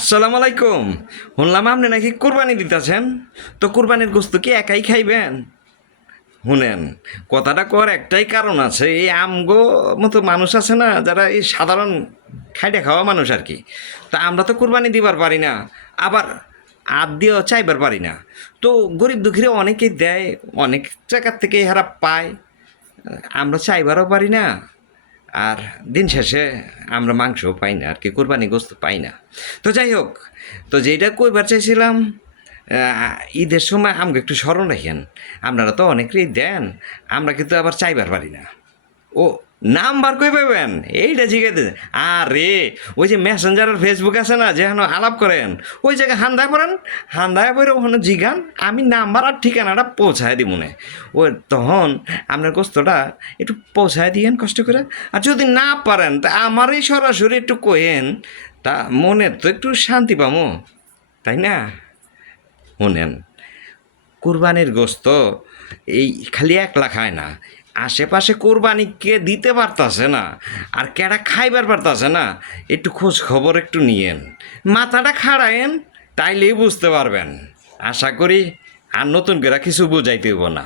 আসসালামু আলাইকুম। শুনলাম আপনি নাকি কোরবানি দিতেছেন। তো কোরবানির গোস্ত কি একাই খাইবেন? শুনেন, কথাটা কর একটাই কারণ আছে, এই আমগো মতো মানুষ আছে না, যারা এই সাধারণ খাইটে খাওয়া মানুষ আর কি। তা আমরা তো কোরবানি দিবার পারি না, আবার আদ দিয়েও চাইবার পারি না। তো গরিব দুঃখীরা অনেকেই দেয়, অনেক জায়গার থেকে এরা পায়, আমরা চাইবারও পারি না। আর দিন শেষে আমরা মাংস পাই না, আর কি কোরবানি গোস্ত পাই না। তো যাই হোক, তো যেটা কইবার চাইছিলাম ঈদের সময় আমাকে একটু স্মরণ রাখেন। আপনারা তো অনেকেই দেন, আমরা কিন্তু আবার চাইবার পারি না। ও নাম্বার কই পাবেন? এইটা জিজ্ঞাসা আরে, ওই যে মেসেঞ্জার আর ফেসবুক আছে না, যেখানে আলাপ করেন, ওই জায়গায় হান্দায় পড়েন, হান্দায় পড়ে ওখানে জিগান, আমি নাম্বার আর ঠিকানাটা পৌঁছায় দিব মনে ওই তখন আপনার কষ্টটা একটু পৌঁছায় দিয়েন কষ্ট করে। আর যদি না পারেন, তা আমারই সরাসরি একটু কহেন তা মনে তো একটু শান্তি পামো, তাই না? শুনেন, কোরবানির গোস্ত এই খালি একলা খায় না আশেপাশে কোরবানি কে দিতে পারতাছে না, আর কেডা খাইবার পারতাছে না, একটু খোঁজ খবর একটু নিয়েন। মাথাটা খাড়ায়েন, তাইলেই বুঝতে পারবেন। আশা করি আর নতুন করে কিছু বুঝাইতে হইব না।